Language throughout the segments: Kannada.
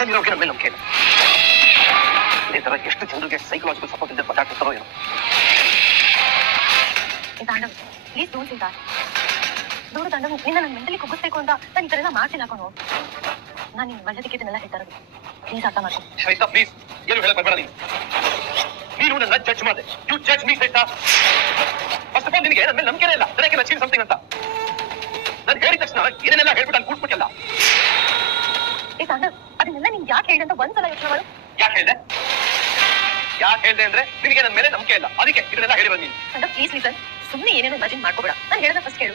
ಮೇಲೆ ನಂಬಿಕೆ ಇದೇ ತರ ಎಷ್ಟು ಜನರಿಗೆ ಸೈಕಲಾಜಿಕಲ್ ಸಪೋರ್ಟ್ ಇದ್ದರೆ ಬಟಾಡ್ತಿರ್ತಾರೋ ಏನೋ ತಾಂಡವ್ ಪ್ಲೀಸ್ ಡೋಂಟ್ ಇಂತ ದೂರ ತಾಂಡವ್ ನಿನ್ನ ನನ್ನ ಮೆಂಟಲಿ ಕುಗ್ಗಿಸ್ಬೇಕು ಅಂತ ನಾನು ಈ ಥರ ಎಲ್ಲ ಮಾಡ್ತೀನಿ ನಾನು ನಿನ್ನ ಇದನ್ನೆಲ್ಲ ಹೇಳ್ತಾ ಇರೋದು. ಪ್ಲೀಸ್ ಅರ್ಥ ಮಾಡ್ಕೊ. ಶ್ವೇತಾ ಪ್ಲೀಸ್ ಏನು ಹೇಳಕ್ ಬರಬೇಡ ನೀನು. ನೀನು ನನ್ನ ಜಡ್ಜ್ ಮಾಡಿದೆ you judge me Shweta. First of all ನಿನಗೆ ನನ್ನ ಮೇಲೆ ನಂಬಿಕೆ ಇಲ್ಲ. ನನಗೆ ಅಚೀವ್ ಸಮಥಿಂಗ್ ಅಂತ. ನಾನು ಹೇಳಿದ ತಕ್ಷಣ ಇದನ್ನೆಲ್ಲ ಹೇಳ್ಬಿಟ್ಟು ನಾನು ಈ ತಾಂಡವ್ ಹೇಳಿ ಅಂತ ಒಂದ್ಸಲ ಯೋಚನೆ ಮಾಡು. ಯಾಕೆ ಹೇಳ್ದೆ? ಯಾಕೆ ಹೇಳ್ದೆ ಅಂದ್ರೆ ನಿನಗೆ ನನ್ನ ಮೇಲೆ ನಂಬಿಕೆ ಇಲ್ಲ. ಅದಕ್ಕೆ ಇದನ್ನೆಲ್ಲ ಹೇಳಿ ಬಂದೀನಿ. ಅಂತ ಪ್ಲೀಸ್ ಲೀಸನ್ ಸುಮ್ಮನೆ ಏನೇನೋ ಇಮ್ಯಾಜಿನ್ ಮಾಡ್ಕೋಬೇಡ. ನಾನು ಹೇಳಿದ ಫಸ್ಟ್ ಕೇಳು.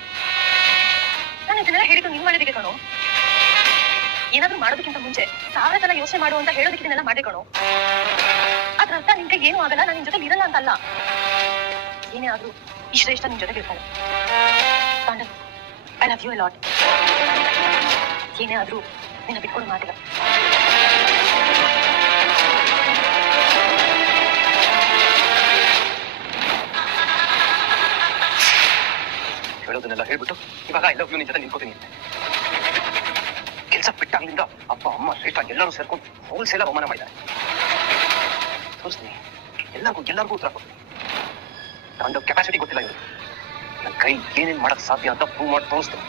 ನಾನು ಇದನ್ನೆಲ್ಲ ಹೇಳಿದ್ದು ನಿನ್ ಮಾಡಿದಿಗೆ ಕಣೋ. ಏನಾದ್ರೂ ಮಾಡೋದಕ್ಕಿಂತ ಮುಂಚೆ ಸಾವಿರ ಸಲ ಯೋಚನೆ ಮಾಡು ಅಂತ ಹೇಳೋದಕ್ಕೆ ಇದನ್ನೆಲ್ಲ ಮಾಡಿ ಕಣೋ. ಅದ್ರ ಅರ್ಥ ನಿನ್ಗೆ ಏನು ಆಗಲ್ಲ ನಾನು ನಿನ್ ಜೊತೆ ಇರಲ್ಲ ಅಂತ ಅಲ್ಲ ಏನೇ ಆದ್ರೂ ಈ ಶ್ರೇಷ್ಠ ನಿನ್ ಜೊತೆಗೆ ಇರ್ತಾನೆ ಐ ಲವ್ ಯು ಲಾಟ್ ಏನೇ ಆದ್ರೂ ನಿನ್ನ ಬಿಟ್ಕೊಂಡು ಮಾತಿಲ್ಲ ಹೇಳೋದನ್ನೆಲ್ಲ ಹೇಳ್ಬಿಟ್ಟು ಇವಾಗ ಐ ಲವ್ ಯು ನಿನ್ ಜೊತೆ ನಿಂತ್ಕೋತೀನಿ. ಕೆಲಸ ಬಿಟ್ಟಾಗ್ಲಿಂದ ಅಪ್ಪ, ಅಮ್ಮ, ಶ್ರೇಷ್ಠ ಎಲ್ಲರೂ ಸೇರ್ಕೊಂಡು ಹೋಲ್ಸೇಲ್ ಅವಮಾನ ಮಾಡಿದ್ದಾರೆ. ತೋರಿಸ್ತೀನಿ. ಎಲ್ಲರಿಗೂ ಎಲ್ಲರಿಗೂ ಉತ್ತರ ಕೊಡ್ತೀನಿ. ನಂದು ಕೆಪಾಸಿಟಿ ಗೊತ್ತಿಲ್ಲ ಇವರು ನನ್ನ ಕೈ ಏನೇನು ಮಾಡಕ್ ಸಾಧ್ಯ ಅಂತ ಪ್ರೂವ್ ಮಾಡಿ ತೋರಿಸ್ತೀನಿ.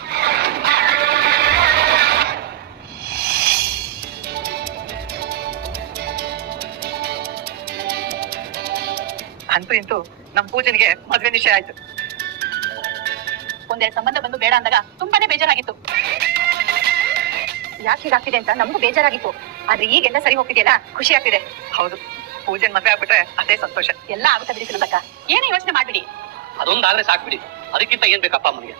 ಅಂತೂ ಇಂತೂ ನಮ್ಮ ಪೂಜನಿಗೆ ಮದುವೆ ನಿಶ್ಚಯ ಆಯ್ತು. ಒಂದೆರಡು ಸಂಬಂಧ ಬಂದು ಬೇಡ ಅಂದಾಗ ತುಂಬಾನೇ ಬೇಜಾರಾಗಿತ್ತು. ಯಾಕೆ ಹೀಗಾಗ್ತಿದೆ ಅಂತ ನಮಗೂ ಬೇಜಾರಾಗಿತ್ತು. ಆದ್ರೆ ಈಗೆಲ್ಲ ಸರಿ ಹೋಗ್ತಿದೆಯಲ್ಲ ಖುಷಿ ಆಗ್ತಿದೆ. ಹೌದು. ಪೂಜೆ ಮದ್ವೆ ಆಗ್ಬಿಟ್ರೆ ಅದೇ ಸಂತೋಷ. ಎಲ್ಲ ಆಗುತ್ತೆ ಬಿಡಿ ಸುಲಭಕ್ಕ? ಏನೇ ಯೋಚನೆ ಮಾಡ್ಬಿಡಿ. ಅದೊಂದಾದ್ರೆ ಸಾಕ್ಬಿಡಿ ಅದಕ್ಕಿಂತ ಏನ್ ಬೇಕಪ್ಪ ಅಮ್ಮನಿಗೆ?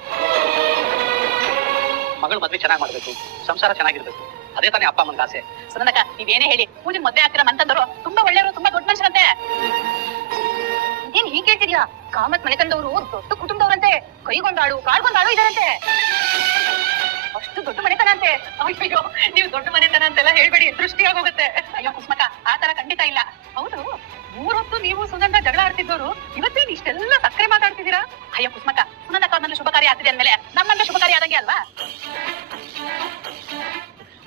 ಮಗಳು ಮದ್ವೆ ಚೆನ್ನಾಗಿ ಮಾಡ್ಬೇಕು. ಸಂಸಾರ ಚೆನ್ನಾಗಿರ್ಬೇಕು. ಅದೇ ತಾನೇ ಅಪ್ಪ ಅಮ್ಮನ ಆಸೆ. ಸದನಕ್ಕ ನೀವೇನೇ ಹೇಳಿ ಪೂಜೆ ಮದ್ವೆ ಆಗ್ತಿರೋ ಅಂತಂದ್ರು ತುಂಬಾ ಒಳ್ಳೆಯವರು ತುಂಬಾ ದೊಡ್ಡ ಮನುಷ್ಯರಂತೆ. ಹೀಗೆ ಕಾಮತ್ ಮನೆತನದವರು ದೊಡ್ಡ ಕುಟುಂಬದವರಂತೆ. ಕೈಗೊಂದಾಳು ಕಾರ್ಗೊಂದಾಳು ಇದಾರಂತೆ ಅಷ್ಟು ದೊಡ್ಡ ಮನೆತನ ಅಂತೆ ಅಯ್ಯೋ ನೀವು ದೊಡ್ಡ ಮನೆತನ ಅಂತೆಲ್ಲ ಹೇಳ್ಬೇಡಿ ದೃಷ್ಟಿಯಾಗಿ ಹೋಗುತ್ತೆ ಅಯ್ಯೋ ಕುಸ್ಮಕ ಆ ತರ ಖಂಡಿತ ಇಲ್ಲ. ಹೌದು ಮೂರೊತ್ತು ನೀವು ಸುನಂದ ಜಗಳ ಆಡ್ತಿದ್ದವರು, ಇವತ್ತೇನು ಇಷ್ಟೆಲ್ಲ ಸಕ್ಕರೆ ಮಾತಾಡ್ತಿದ್ದೀರಾ? ಅಯ್ಯೋ ಕುಸ್ಮಕ ಸುನಂದ ಅವ್ರ ಶುಭ ಕಾರ್ಯ ಆಗ್ತಿದೆ ಅಂದ್ಮೇಲೆ ನಮ್ಮಂದ್ರೆ ಶುಭ ಕಾರ್ಯ ಆದಂಗೆ ಅಲ್ವಾ?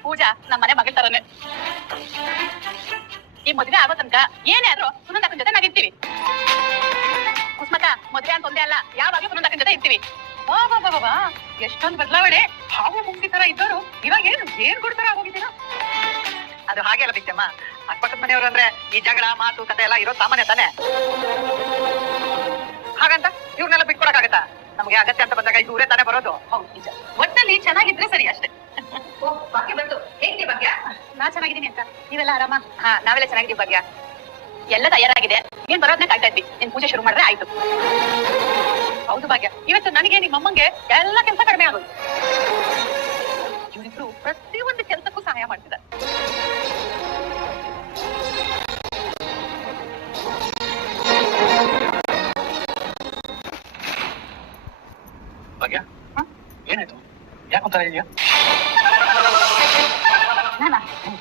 ಪೂಜಾ ನಮ್ಮ ಮನೆ ಮಗಳ ತರನೇ. ಈ ಮದುವೆ ಆಗೋ ತನಕ ಏನೇ ಆದ್ರೂ ಸುನಂದಕ್ಕನ ಜೊತೆ ನಾವಿರ್ತೀವಿ. ಕುಸ್ಮಕ ಮದುವೆ ಅಂತ ಒಂದೇ ಅಲ್ಲ ಯಾವಾಗ್ಲೂ ಸುನಂದಕ್ಕನ ಜೊತೆ ಇರ್ತೀವಿ. ಎಷ್ಟೊಂದು ಬದಲಾವಣೆ. ಹಾವು ಮುಂಗಿ ತರ ಇದ್ದವರು ಇವಾಗ ಏನು ಏನ್ ಕೊಡ್ತಾರ ಹೋಗಿದ್ದೀರಾ ಅದು ಹಾಗೆ ಅಲ್ಲ ಬಿಟ್ಟಮ್ಮ ಅಕ್ಕಪಕ್ಕದ ಮನೆಯವರು ಅಂದ್ರೆ ಈ ಜಗಳ, ಮಾತು, ಕತೆ ಎಲ್ಲ ಇರೋ ಸಾಮಾನ್ಯ ತಾನೆ. ಹಾಗಂತ ಇವ್ರನ್ನೆಲ್ಲ ಬಿಟ್ಕೊಡಕ್ಕಾಗತ್ತಾ? ನಮ್ಗೆ ಅಗತ್ಯ ಅಂತ ಬಂದಾಗ ಇವರೇ ತಾನೇ ಬರೋದು. ಹೌದು ಒಟ್ಟಲ್ಲಿ ಚೆನ್ನಾಗಿದ್ರೆ ಸರಿ ಅಷ್ಟೇ. ಓ, ಭಾಗ್ಯ ನಾ ಚೆನ್ನಾಗಿದ್ದೀನಿ ಅಂತ. ನೀವೆಲ್ಲ ಆರಾಮ? ಹಾ, ನಾವೆಲ್ಲ ಚೆನ್ನಾಗಿದ್ದೀವಿ ಭಾಗ್ಯ. ಎಲ್ಲ ತಯಾರಾಗಿದೆ. ನೀನ್ ಬರೋದನ್ನ ಕಾಯ್ತಾ ಇದ್ವಿ. ನಿನ್ ಪೂಜೆ ಶುರು ಮಾಡಿದ್ರೆ ಆಯ್ತು. ಹೌದು ಭಾಗ್ಯ. ಇವತ್ತು ನನಗೆ ನಿಮ್ಮ ಅಮ್ಮಂಗೆ ಎಲ್ಲ ಕೆಲಸ ಕಡಿಮೆ ಆಗೋದು ಇವರಿಬ್ರು ಪ್ರತಿಯೊಂದು ಕೆಲಸಕ್ಕೂ ಸಹಾಯ ಮಾಡ್ತಿದ್ದಾರೆ. ಭಾಗ್ಯ ಏನಾಯ್ತು? ಯಾಕೊಂತರ ಇದೆಯಾ ನಾನಾ?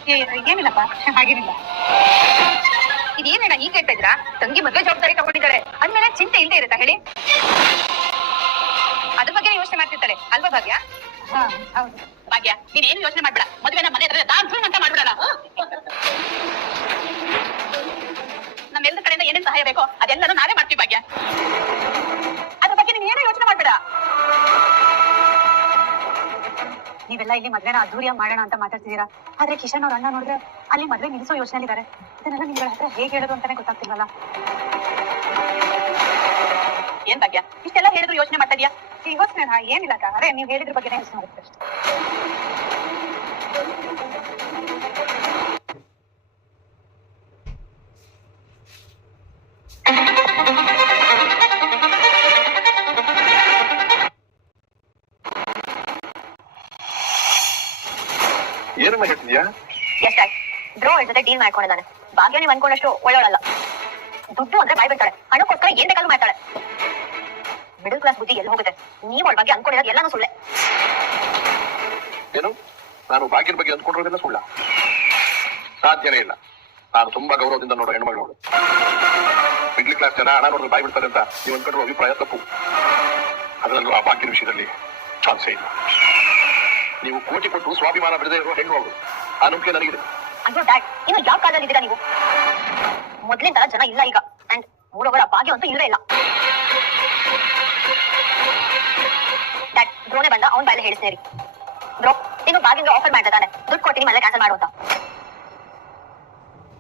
ಏ- ಏನಿಲ್ಲಪ್ಪ ಹಾಗೇನಿಲ್ಲ ಇದೇನೇನ ಈಗ ಹೇಳ್ತಾ ಇದ್ರಾ ತಂಗಿ ಮದ್ವೆ ಜವಾಬ್ದಾರಿ ತಗೊಂಡಿದ್ದಾರೆ. ಅಂದ್ಮೇಲೆ ಚಿಂತೆ ಇಲ್ಲದೆ ಇರುತ್ತಾ ಹೇಳಿ? ಅದ್ರ ಬಗ್ಗೆ ಯೋಚನೆ ಮಾಡ್ತಿರ್ತಾಳೆ. ಅಲ್ವಾ ಭಾಗ್ಯ? ಹೌದು. ಭಾಗ್ಯ ನೀನ್ ಏನ್ ಯೋಚನೆ ಮಾಡ್ಬೇಡ. ಮದ್ವೆ ನಮ್ಮ ಮನೆ ಹತ್ರ ದಾನ್ ಅಂತ ಮಾಡ್ಬಿಡಲ್ಲ ನಮ್ಮೆಲ್ಲರ ಕಡೆಯಿಂದ ಏನೇನ್ ಸಹಾಯ ಬೇಕೋ ಅದೆಲ್ಲನೂ ನಾನೇ ಮಾಡ್ತೀವಿ ಭಾಗ್ಯ. ಅದ್ರ ಬಗ್ಗೆ ನೀನ್ ಏನೂ ಯೋಚನೆ ಮಾಡ್ಬೇಡ. ನೀವೆಲ್ಲ ಇಲ್ಲಿ ಮದ್ವೆನ ಅದ್ದೂರಿಯಾಗಿ ಮಾಡೋಣ ಅಂತ ಮಾತಾಡ್ತಿದ್ದೀರಾ? ಆದ್ರೆ ಕಿಶನ್ ಅವ್ರ ಅಣ್ಣ ನೋಡಿದ್ರೆ ಅಲ್ಲಿ ಮದ್ವೆ ನಿಲ್ಲಿಸೋ ಯೋಚನೆಲಿದ್ದಾರೆ ಇದನ್ನೆಲ್ಲ ನಿಮ್ಗಳ ಹತ್ರ ಹೇಗೆ ಹೇಳೋದು ಅಂತಾನೆ ಗೊತ್ತಾಗ್ತಿಲ್ವಲ್ಲ? ಏನ್ ಭಾಗ್ಯ? ಇಷ್ಟೆಲ್ಲ ಹೇಳಿದ್ರು ಯೋಚನೆ ಮಾಡ್ತಾ ಇದೀಯಾ? ಯೋಚನೆ ಏನಿಲ್ಲ ಅರೆ ನೀವು ಹೇಳಿದ್ರ ಬಗ್ಗೆ ಯೋಚನೆ ಮಾಡುತ್ತೆ ಅಷ್ಟೇ. ಏನಮ್ಮ ಹೇಳ್ತಿದ್ಯಾ? ಎಸ್ ಆಯ್ತು ದ್ರೋ ಜೊತೆ ಡೀಲ್ ಮಾಡ್ಕೊಂಡಿದ್ದಾನೆ ನಾನು. ಭಾಗ್ಯ ನೀವು ಅನ್ಕೊಂಡಷ್ಟು ಒಳ್ಳೆಯವಳಲ್ಲ. ದುಡ್ಡು ಅಂದ್ರೆ ಬಾಯ್ ಬಿಡ್ತಾಳೆ ಹಣಕ್ಕೋಸ್ಕರ ಏನ್ ಬೇಕಾದ್ರೂ ಮಾಡ್ತಾಳೆ. ಮಿಡಲ್ ಕ್ಲಾಸ್ ಬುದ್ಧಿ ಎಲ್ಲಿ ಹೋಗುತ್ತೆ? ನೀವು ಅವಳ ಬಗ್ಗೆ ಅನ್ಕೊಂಡಿರೋದು ಎಲ್ಲಾನು ಸುಳ್ಳೆ. ಏನು? ನಾನು ಭಾಗ್ಯದ ಬಗ್ಗೆ ಅಂದ್ಕೊಂಡಿರೋದೆಲ್ಲ ಸುಳ್ಳ. ಸಾಧ್ಯನೇ ಇಲ್ಲ. ನಾನು ತುಂಬಾ ಗೌರವದಿಂದ ನೋಡೋ ಹೆಣ್ಮಗಳು ಮಿಡ್ಲ್ ಕ್ಲಾಸ್ ಜನ ಹಣ ನೋಡಿದ್ರೆ ಬಾಯ್ ಬಿಡ್ತಾರೆ ಅಂತ ನೀವು ಅನ್ಕೊಂಡಿರೋ ಅಭಿಪ್ರಾಯ ತಪ್ಪು. ಅದರಲ್ಲೂ ಆ ಭಾಗ್ಯದ ವಿಷಯದಲ್ಲಿ ಚಾನ್ಸೇ ಇಲ್ಲ. ನೀವು ಕೋಟಿ ಕೊಟ್ಟು ಸ್ವಾಭಿಮಾನ ಬಿಡದೆ ಇರೋ ಹೆಣ್ಣು ಅವರು ಆ ನಂಬಿಕೆ ನನಗಿದೆ. ಅಯ್ಯೋ ಡ್ಯಾಡ್ ಇನ್ನು ಯಾವ ಕಾಲದಲ್ಲಿ ಇದ್ದೀರಾ ನೀವು? ಮೊದ್ಲಿನ ತರ ಜನ ಇಲ್ಲ ಈಗ. ಅಂಡ್ ಮೂರವರ ಭಾಗ್ಯ ಅಂತೂ ಇಲ್ಲವೇ ಇಲ್ಲ. ಡ್ಯಾಡ್ ಡ್ರೋನೆ ಬಂದ ಅವ್ನ ಬಾಯಲ್ಲಿ ಹೇಳಿಸ್ನೇರಿ ಬ್ರೋ ನೀನು ಬಾಗಿಂದ ಆಫರ್ ಮಾಡ್ತಾನೆ ದುಡ್ಡು ಕೊಡ್ತೀನಿ ಮನೆ ಕ್ಯಾನ್ಸಲ್ ಮಾಡುವಂತ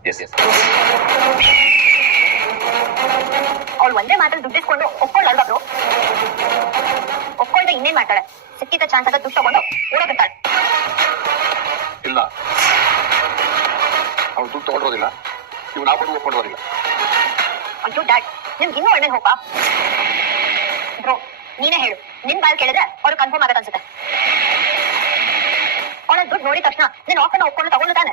ಎಸ್ ಎಸ್ ಅವ್ಳು ಒಂದೇ ಮಾತ್ರ ದುಡ್ಡಿಸ್ಕೊಂಡು ಒಪ್ಕೊಳ್ಳಲ್ವಾ ಬ್ರೋ ಒಪ್ಕೊಂಡ್ರೆ ಇನ್ನೇನ್ ಮಾಡ್ತಾಳೆ? ಸಿಕ್ಕಿದ ಚಾನ್ಸ್ ಅಂತ ದುಡ್ಡು ತಗೊಂಡು ಓಡೋಗುತ್ತಾಳೆ ತಗೊಂಡಿರೋದಿಲ್ಲ. ಇವ್ನು ಆ ಬಂದು ಒಪ್ಕೊಂಡಿರೋದಿಲ್ಲ. ಅಯ್ಯೋ ಡ್ಯಾಡ್, ನಿಮ್ಗೆ ಇನ್ನೂ ಒಳ್ಳೆ ಹೋಗಾ ಬ್ರೋ, ನೀನೇ ಹೇಳು. ನಿನ್ ಬಾಲ್ ಕೇಳಿದ್ರೆ ಅವ್ರು ಕನ್ಫರ್ಮ್ ಆಗತ್ತೆ ಅನ್ಸುತ್ತೆ. ಅವಳ ದುಡ್ಡು ನೋಡಿದ ತಕ್ಷಣ ನೀನ್ ಆಫರ್ನ ಒಪ್ಕೊಂಡು ತಗೊಂಡು ತಾನೆ?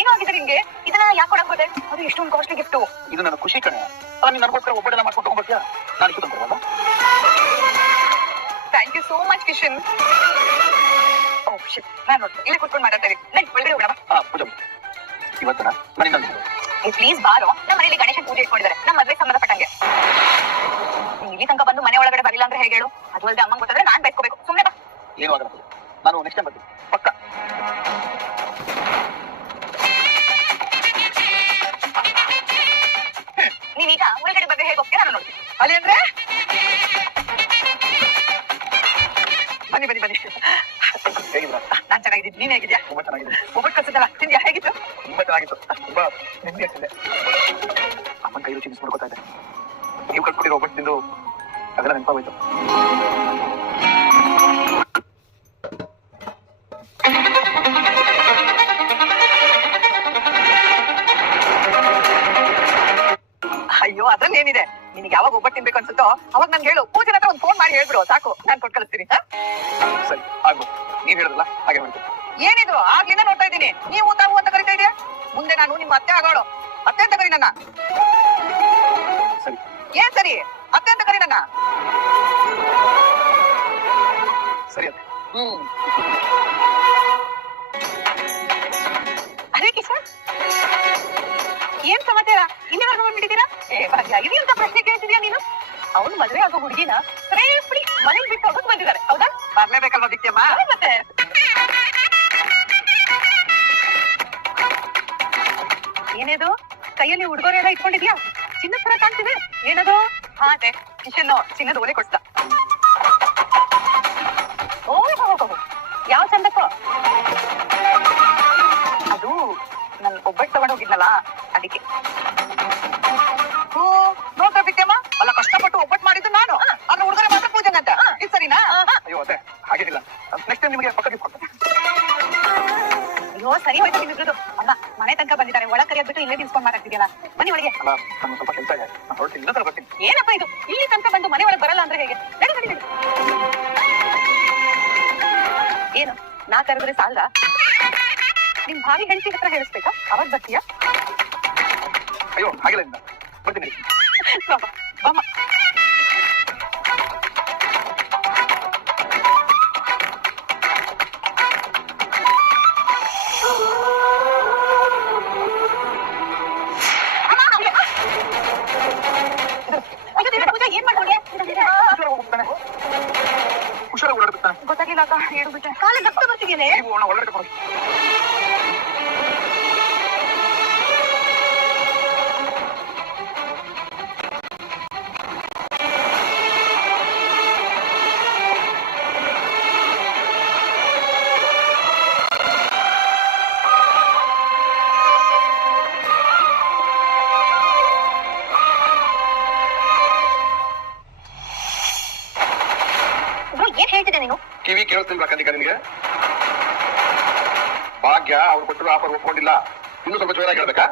ಏನೋ ಆಗಿದೆ ನಿಂಗೆ ಇದನ್ನ ಯಾಕೆ ಕೊಡಕ್ ಅದು ಎಷ್ಟೊಂದು ಕಾಸ್ಟ್ಲಿ ಗಿಫ್ಟ್ ಇದು ನನ್ನ ಖುಷಿ ಕಣೆ. ಅಲ್ಲ ನೀನು ನನಗೋಸ್ಕರ ಒಬ್ಬಡೆಲ್ಲ ಮಾಡ್ಕೊಂಡು ಹೋಗ್ಬರ್ತೀಯಾ? ನಾನು ಇಷ್ಟು ತಂದ್ರಲ್ಲ thank you so much Kishan oh shit ನಾನು ನೋಡಿ ಇಲ್ಲಿ ಕುತ್ಕೊಂಡು ಮಾತಾಡ್ತೀನಿ ನೆಕ್ಸ್ಟ್ ಒಳಗಡೆ ಹೋಗೋಣ ಹಾ ಪೂಜಾ ಇವತ್ತನ ಮನೆ ನಂದು ಪ್ಲೀಸ್ ಬಾರೋ. ನಮ್ಮ ಮನೇಲಿ ಗಣೇಶನ್ ಪೂಜೆ ಇಟ್ಕೊಂಡಿದ್ದಾರೆ. ನಮ್ಮ ಮದ್ವೆ ಸಂಬಂಧಪಟ್ಟಂಗೆ. ಇಲ್ಲಿ ತನಕ ಬಂದು ಮನೆ ಒಳಗಡೆ ಬರಲಿಲ್ಲ ಅಂದ್ರೆ ಹೇಗೆ ಹೇಳು? ಅದು ಅಲ್ಲದೆ ಅಮ್ಮಂಗ್ ಗೊತ್ತಾದ್ರೆ ನಾನ್ ಬೈಕೋಬೇಕು ಸುಮ್ಮನೆ ಬಾ. ಏನು ಆಗಲ್ಲ ನಾನು ನೆಕ್ಸ್ಟ್ ಟೈಮ್ ಬರ್ತೀನಿ. ಪಕ್ಕ. ಅಲ್ಲಿ ಅಂದ್ರೆ? ಬನ್ನಿ ಬನ್ನಿ ಬನ್ನಿ. ನಾನ್ ಚೆನ್ನಾಗಿದ್ದೀನಿ. ನೀನ್ ಹೇಗಿದ್ಯಾ? ತುಂಬಾ ಚೆನ್ನಾಗಿದೆ ಒಬ್ಬಟ್ಟು ಕಲ್ಸಿದ್ದಲ್ಲ. ತಿಂದ್ಯಾ? ಹೇಗಿತ್ತು? ತುಂಬಾ ಚೆನ್ನಾಗಿತ್ತು. ತುಂಬಾ ನೆಮ್ಮದಿ ಆಗ್ತಿದೆ. ಅಮ್ಮನ ಕೈ ರುಚಿ ಮಿಸ್ ಮಾಡ್ಕೊತಾ ಇದೆ ನೀವು ಕಟ್ಬಿಟ್ಟಿರೋ ಒಬ್ಬಟ್ಟು ತಿಂದು ಅದೆಲ್ಲ ನೆನಪಾಗೋಯ್ತು. ತಿನ್ಬೇಕು ಅನ್ಸುತ್ತೋ? ಅವಾಗ ನನ್ಗೆ ಹೇಳು. ಪೂಜೆ ಹತ್ರ ಒಂದು ಫೋನ್ ಮಾಡಿ ಹೇಳ್ಬಿಡು ಸಾಕು. ನಾನ್ ಕೊಟ್ಟು ಕಳಿಸ್ತೀನಿ? ಸರಿ ಆಗು. ನೀವ್ ಹೇಳಿದ್ರಲ್ಲ ಹಾಗೆ ಮಾಡ್ತೀನಿ. ಏನಿದು? ಆಗ್ಲಿಂದ ನೋಡ್ತಾ ಇದ್ದೀನಿ. ನೀವು ತಾವು ಅಂತ ಕರಿತಾ ಇದೆಯಾ ಮುಂದೆ ನಾನು ನಿಮ್ಮ ಅತ್ತೆ ಆಗೋಳು. ಅತ್ತೆ ಅಂತ ಕರಿ ನನ್ನ. ಸರಿ. ಏನ್ ಸರಿ? ಅತ್ತೆ ಅಂತ ಕರಿ ನನ್ನ. ಸರಿ ಅತ್ತೆ. ಹ್ಮ್. ಅದೇ ಏನ್ ಸಮಾಚಾರ? ಇಲ್ಲಿವರೆಗೂ ಬಂದ್ಬಿಟ್ಟಿದ್ದೀರಾ? ಏ ಭಾಗ್ಯ ಇದೆಂತ ಪ್ರಶ್ನೆ ಕೇಳ್ತಿದ್ಯಾ ನೀನು? ಅವನು ಮದ್ವೆ ಆಗೋ ಹುಡುಗಿನ ಪ್ರೇಪ್ಡಿ ಮನೇಲಿ ಬಿಟ್ಟು ಹೋಗಕ್ ಬಂದಿದ್ದಾರೆ. ಹೌದಾ? ಬರ್ಲೇಬೇಕಲ್ವಾ ದಿತ್ಯಮ್ಮ? ಮತ್ತೆ. ಏನೇದು? ಕೈಯಲ್ಲಿ ಉಡುಗೊರೆ ಎಲ್ಲ ಇಟ್ಕೊಂಡಿದ್ಯಾ? ಚಿನ್ನದ ತರ ಕಾಣ್ತಿದೆ. ಏನದು? ಹಾ ಅದೇ. ಕಿಶನ್ ಚಿನ್ನದ ಓಲೆ ಕೊಡ್ತ. ಓಹೋ ಯಾವ ಚಂದಕ್ಕೋ? ಅದು ನನ್ ಒಬ್ಬಟ್ಟು ತಗೊಂಡ್ ಹೋಗಿದ್ನಲ್ಲ ಹೂ ನೋಡ್ತಾ ಅಲ್ಲ ಕಷ್ಟಪಟ್ಟು ಒಬ್ಬಟ್ಟು ಮಾಡಿದ್ದು ನಾನು. ಅನ್ನ ಹುಡುಗರೆ ಮಾತ್ರ ಪೂಜೆ ಅಂತ. ಇದು ಸರಿನಾ? ಅಯ್ಯೋ ಅದೇ ಹಾಗೇನಿಲ್ಲ ನೆಕ್ಸ್ಟ್ ಟೈಮ್ ನಿಮಗೆ ಪಕ್ಕ ಅಯ್ಯೋ ಸರಿ ಹೋಯ್ತು ನಿಮ್ಮಿಬ್ರದ್ದು ಅಲ್ಲ ಮನೆ ತನಕ ಬಂದಿದ್ದಾರೆ. ಒಳ ಕರಿಯೋದ್ಬಿಟ್ಟು ಇಲ್ಲೇ ನಿಲ್ಸ್ಕೊಂಡ್ ಮಾತಾಡ್ತಿದ್ಯಲ್ಲ. ಬನ್ನಿ ಒಳಗೆ. ಅಲ್ಲ ಸ್ವಲ್ಪ ಕೆಲಸ ಇದೆ. ನಾನು ಹೊರಡ್ತೀನಿ ಇನ್ನೊಂದ್ಸಲ ಬರ್ತೀನಿ. ಏನಪ್ಪ ಇದು? ಇಲ್ಲಿ ತನಕ ಬಂದು ಮನೆ ಒಳಗೆ ಬರಲ್ಲ ಅಂದ್ರೆ ಹೇಗೆ? ನಡಿ ನಡಿ ನಡಿ. ಏನು? ನಾ ಕರೆದ್ರೆ ಸಾಲದ ನಿಮ್ ಭಾವಿ ಹೆಂಡತಿ ಹತ್ರ ಹೇಳಿಸ್ಬೇಕಾ? ಅವಾಗ ಬರ್ತೀಯಾ? ಅಯ್ಯೋ ಹಾಗಿಲ್ಲ ನಿನ್ನ ಬರ್ತೀನಿ. ಹುಷಾರಾಗಿ ಓಡಾಡ್ಬಿಡ್ತಾನೆ. ಗೊತ್ತಾಗಿಲ್ಲ ಅಕ್ಕ ಹೇಳ್ಬಿಟ್ಟೆ ಬರ್ತಿದ್ದೇನೆ ನೀವು ಒಳಗಡೆ ಕೊಡಿ ಕಿವಿ ಕೇಳಿಸ್ತಿಲ್ವಾ ಕನಿಕ ನಿಮಗೆ ಭಾಗ್ಯ ಅವ್ರು ಕೊಟ್ಟರು ಆಫರ್ ಒಪ್ಕೊಂಡಿಲ್ಲ. ಇನ್ನು ಸ್ವಲ್ಪ ಜೋರಾಗಿ ಹೇಳ್ಬೇಕಾ?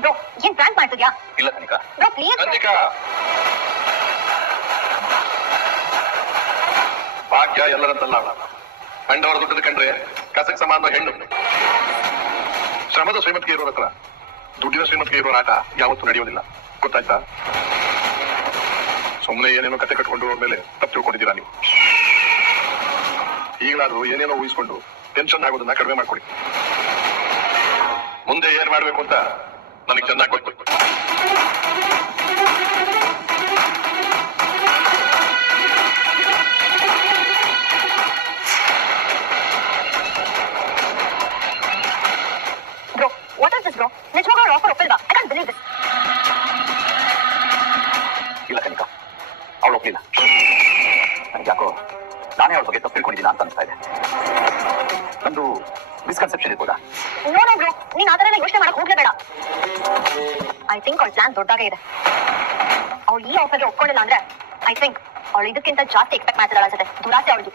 ಬ್ರೋ ಏನ್ ಪ್ಲಾನ್ ಮಾಡ್ತಿದ್ಯಾ? ಇಲ್ಲ ಕನಿಕ. Bro please ಕನಿಕ. ಭಾಗ್ಯ ಎಲ್ಲರಂತಲ್ಲ. ಕಂಡವರ ದುಡ್ಡದ ಕಂಡ್ರೆ ಕಸಕ್ ಸಮಾನ ಹೆಣ್ಣು. ಶ್ರಮದ ಶ್ರೀಮಂತಿಗೆ ಇರೋರ ಹತ್ರ ದುಡ್ಡಿನ ಶ್ರೀಮಂತಿಗೆ ಇರೋ ಆಟ ಯಾವತ್ತೂ ನಡೆಯೋದಿಲ್ಲ. ಗೊತ್ತಾಯ್ತಾ? ಸುಮ್ಮನೆ ಏನೇನೋ ಕತೆ ಕಟ್ಕೊಂಡು ಮೇಲೆ ತಪ್ಪು ತಿಳ್ಕೊಂಡಿದ್ದೀರಾ ನೀವು? ಈಗಲಾದ್ರೂ ಏನೇನೋ ಊಹಿಸ್ಕೊಂಡು ಟೆನ್ಷನ್ ಆಗೋದನ್ನ ಕಡಿಮೆ ಮಾಡ್ಕೊಡಿ. ಮುಂದೆ ಏನ್ ಮಾಡ್ಬೇಕು ಅಂತ ನನಗೆ ಚೆನ್ನಾಗಿ ಗೊತ್ತು. ದೊಡ್ಡಾಗೇ ಇದೆ. ಅವಳು ಈ ಆಫರ್ಗೆ ಒಪ್ಕೊಂಡಿಲ್ಲ ಅಂದ್ರೆ ಐ ಥಿಂಕ್ ಅವಳು ಇದಕ್ಕಿಂತ ಜಾಸ್ತಿ ಎಕ್ಸ್ಪೆಕ್ಟ್ ಮಾಡ್ತಿದ್ದಾಳೆ ಅನ್ಸುತ್ತೆ. ದುರಾಸೆ ಅವಳಿಗೆ.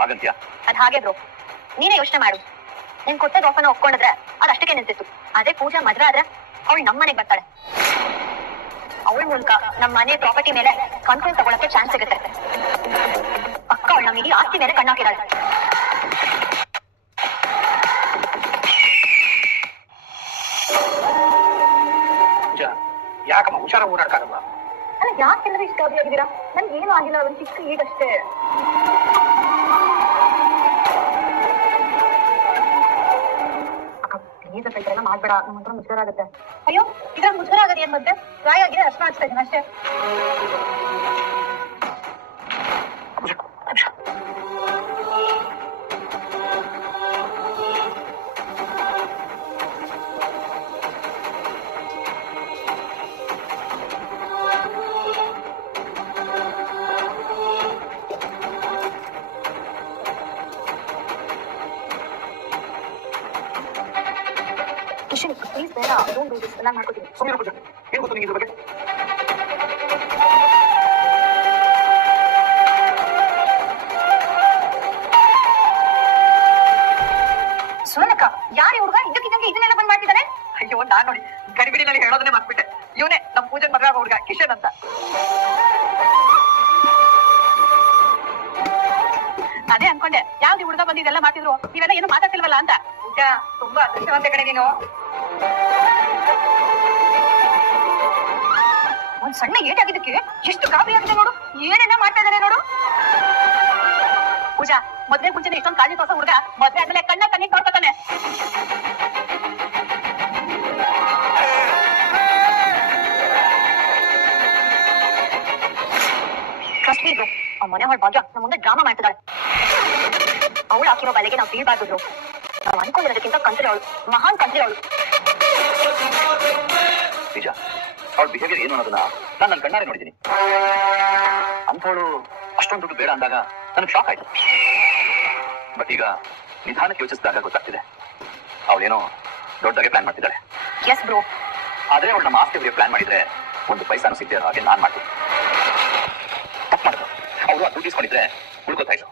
ಹಾಗಂತ್ಯಾ? ಅದ್ ಹಾಗೆ ಬ್ರೋ. ನೀನೇ ಯೋಚನೆ ಮಾಡು. ನಿನ್ ಕೊಟ್ಟದ ಆಫರ್ನ ಒಪ್ಕೊಂಡಿದ್ರೆ ಅದಷ್ಟಕ್ಕೆ ನಿಂತಿತ್ತು. ಅದೇ ಪೂಜಾ ಮದ್ವೆ ಆದ್ರೆ ಅವಳು ನಮ್ಮ ಮನೆಗೆ ಬರ್ತಾಳೆ. ಅವಳ ಮೂಲಕ ನಮ್ಮ ಮನೆ ಪ್ರಾಪರ್ಟಿ ಮೇಲೆ ಕಂಟ್ರೋಲ್ ತಗೊಳಕ್ಕೆ ಚಾನ್ಸ್ ಸಿಗುತ್ತೆ. ಪಕ್ಕ ಅವಳು ನಮಗೆ ಆಸ್ತಿ ಮೇಲೆ ಕಣ್ಣಾಕಿದಾಳೆ. ಯಾಕಮ್ಮ ಹುಷಾರ ಓಡಾಡಕ್ಕಾಗಲ್ವಾ ಅಲ್ಲ ಯಾಕೆಲ್ಲರೂ ಇಷ್ಟ ಆಗಿದ್ದೀರಾ? ನನ್ಗೆ ಏನು ಆಗಿಲ್ಲ, ಒಂದು ಚಿಕ್ಕ ಈಗಷ್ಟೇ. ಥರ ಎಲ್ಲ ಮಾಡ್ಬೇಡ. ನಮ್ಮ ಹತ್ರ ಮುಜುಗರ ಆಗುತ್ತೆ. ಅಯ್ಯೋ ಇದ್ರ ಮುಜುಗರ ಆಗದೆ ಏನ್ ಮತ್ತೆ? ಪ್ರಾಯ ಆಗಿದೆ ಅಷ್ಟು ಹಚ್ತಾ ಇದ್ದೀನಿ ಅಷ್ಟೇ. ಕಿಶನ್ ಪ್ಲೀಸ್ ಬೇಡ ಡೋಂಟ್ ಡೂ ದಿಸ್ ನಾನು ಮಾಡ್ಕೊತೀನಿ ಸುಮ್ಮನೆ ಪೂಜಾ ಏನು ಗೊತ್ತು ನಿಮಗೆ ಇದ್ರ ಬಗ್ಗೆ ಸುನಕ ಯಾರು ಹುಡುಗ ಇದಕ್ಕಿದ್ದಂಗೆ ಇದನ್ನೆಲ್ಲ ಬಂದ್ ಮಾಡ್ತಿದ್ದಾನೆ? ಅಯ್ಯೋ ನಾನು ನೋಡಿ ಗಡಿಬಿಡಿನಲ್ಲಿ ಹೇಳೋದನ್ನೇ ಮರ್ತ್ಬಿಟ್ಟೆ. ಇವನೇ ನಮ್ಮ ಪೂಜೆ ಆಗೋ ಹುಡುಗ ಕಿಶನ್ ಅಂತ. ಅದೇ ಅನ್ಕೊಂಡೆ ಯಾವ್ದು ಹುಡುಗ ಬಂದು ಇದೆಲ್ಲ ಮಾಡ್ತಿದ್ರು? ನೀವೆಲ್ಲ ಏನು ಮಾತಾಡ್ತಿಲ್ವಲ್ಲ ಅಂತ. ಪೂಜಾ ತುಂಬಾ ಅದೃಷ್ಟವಂತ ಕಡೆ ನೀನು. ಒಂದ್ ಸಣ್ಣ ಏಟಾಗಿದ್ದಕ್ಕೆ ಎಷ್ಟು ಕಾಪಿ ಆಗಿದೆ ನೋಡು. ಏನೇನ ಮಾಡ್ತಾ ಇದ್ದಾರೆ ನೋಡು. ಪೂಜಾ, ಮದ್ವೆ ಮುಂಚೆನೆ ಇಷ್ಟೊಂದು ಕಾಳಜಿ ತೋರ್ಸ ಹುಡುಗ ಮದ್ವೆ ಆದ್ಮೇಲೆ ಕಣ್ಣ ಕಣ್ಣಿಗೆ ನೋಡ್ಕೊತಾನೆ. ಮೀ ಆ ಮನೆ ಹೊಳ ಭಾಗ್ಯ ನಮ್ಮ ಮುಂದೆ ಡ್ರಾಮಾ ಮಾಡ್ತಿದ್ದಾಳೆ. ಅವಳು ಹಾಕಿರೋ ಬಲೆಗೆ ನಾವು ಬೀಳ್ಬಾರ್ದು ಬ್ರೋ ನಾವು ಅನ್ಕೊಂಡಿರೋದಕ್ಕಿಂತ ಕಂತ್ರಿ ಅವಳು, ಮಹಾನ್ ಕಂತ್ರಿ ಅವಳು. ನಿಜ. ಅವಳ ಬಿಹೇವಿಯರ್ ಏನು ಅನ್ನೋದನ್ನ ನಾನು ನನ್ನ ಕಣ್ಣಾರೆ ನೋಡಿದ್ದೀನಿ. ಅಂಥವಳು ಅಷ್ಟೊಂದು ದುಡ್ಡು ಬೇಡ ಅಂದಾಗ ನನಗೆ ಶಾಕ್ ಆಯ್ತು. ಬಟ್ ಈಗ ನಿಧಾನಕ್ಕೆ ಯೋಚಿಸಿದಾಗ ಗೊತ್ತಾಗ್ತಿದೆ. ಅವಳೇನೋ ದೊಡ್ಡದಾಗೆ ಪ್ಲಾನ್ ಮಾಡ್ತಿದ್ದಾಳೆ. ಎಸ್ ಬ್ರೋ ಆದ್ರೆ ಅವಳು ನಮ್ಮ ಆಸ್ತಿ ಪ್ಲಾನ್ ಮಾಡಿದ್ರೆ ಒಂದು ಪೈಸಾನು ಸಿಗದೆ ಹಾಗೆ ನಾನ್ ಮಾಡ್ತೀನಿ. ತಪ್ಪು ಮಾಡಿದ್ರು ಅವರು ದುಡ್ಡು ಇಸ್ಕೊಂಡಿದ್ರೆ ಉಳ್ಕೋತಾ ಇದ್ರು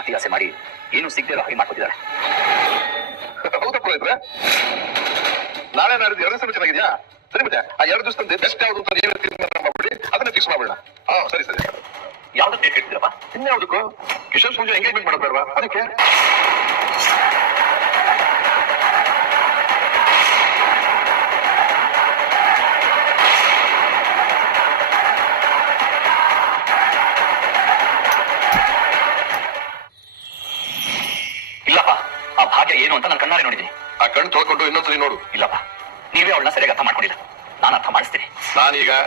ಅತಿ ಆಸೆ ಮಾಡಿ ಏನು ಸಿಗದೆ ಹಾಗೆ ಮಾಡ್ಕೊತಿದ್ದಾಳೆ. ನಾಳೆ ನಾಡಿದ್ದು ಎರಡು ಸಲ ಚೆನ್ನಾಗಿದ್ಯಾ? ಸರಿ ಮತ್ತೆ ಆ ಎರಡು ದಿವಸದಲ್ಲಿ ಬೆಸ್ಟ್ ಯಾವ್ದು ಅಂತ ಏನು ತೀರ್ಮಾನ ಮಾಡ್ಬಿಡಿ ಅದನ್ನ ಫಿಕ್ಸ್ ಮಾಡ್ಬಿಡ ಹಾ ಸರಿ ಸರಿ. ಯಾವ್ದು ಡೇಟ್ ಇನ್ನು ಯಾವ್ದಕ್ಕೂ ಕಿಶೋರ್ ಪೂಜೆ ಎಂಗೇಜ್ಮೆಂಟ್ ಮಾಡೋದು ಬೇಡವಾ? ಅದಕ್ಕೆ?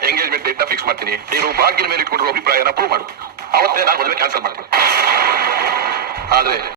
ಎಂಗೇಜ್ಮೆಂಟ್ ಡೇಟ್ ಫಿಕ್ಸ್ ಮಾಡ್ತೀನಿ. ನೀವು ಭಾಗ್ಯನ ಮೇಲೆ ಇಟ್ಕೊಂಡಿರೋ ಅಭಿಪ್ರಾಯನ ಪ್ರೂವ್ ಮಾಡು. ಅವತ್ತೇ ನಾನು ಮದುವೆ ಕ್ಯಾನ್ಸಲ್ ಮಾಡ್ತೀನಿ. ಆದ್ರೆ